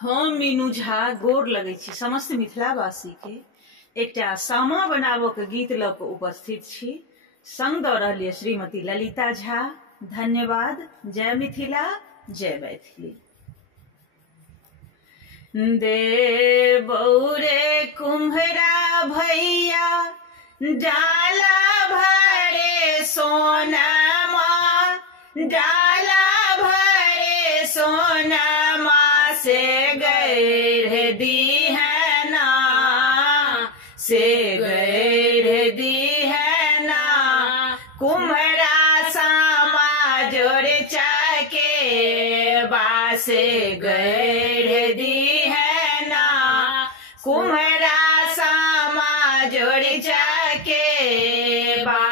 हम मीनू झा गोर लगै छी समस्त मिथिलावासी के एकटा सामा बनाबो के गीत ल के उपस्थित छी। संग द रहलिए श्रीमती ललिता झा। धन्यवाद। जय मिथिला, जय मैथिली। दे बौरे कुम्हरा भैया डाला भरे सोनमा, डाला भरे सोनमा से गैर दी है ना, से गैर दी है ना। कुम्हरा सामा जोड़ चाके बासे गैर दी है ना। कुम्हरा सामा जोड़ चाके बा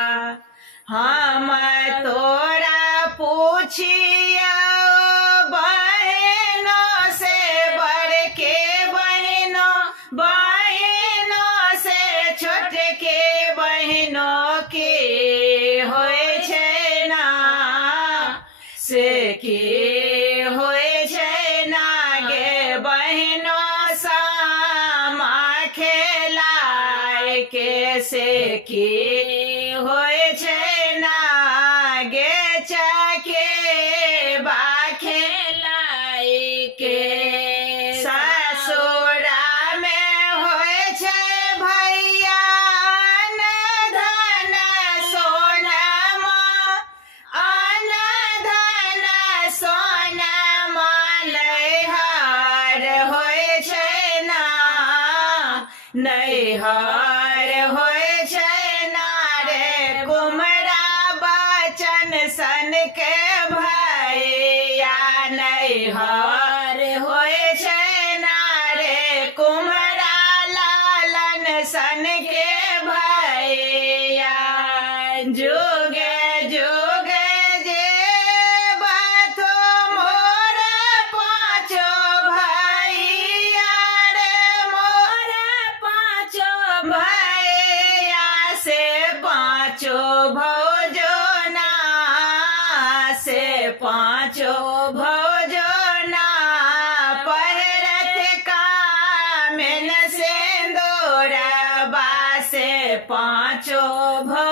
हम तोरा पूछिया बहनों से बड़ के बहनों, बहनों से छोट के बहनों के होय छै ना, से की होय छै ना गे बहनों सामा खेलाय के, से की होय छै ना गे चाके बा खेलाय के। ससुरा में होय छै भैया अन धन सोनमा, अन धन सोनमा नैहर होय छै ना, नैहर होय छै ना रे। कुम्हरा बचन सन के भैया नैहर होय छै ना रे। कुम्हरा लालन सन के भैया जुगे जुगे जे बातो मोर पाँचो भैया रे, मोर पाँचो भैया से पाँचो भौजो ना, से पाँचो भौजो ना। पहिरत कामिन सिंदूर बा से पाँचो भौ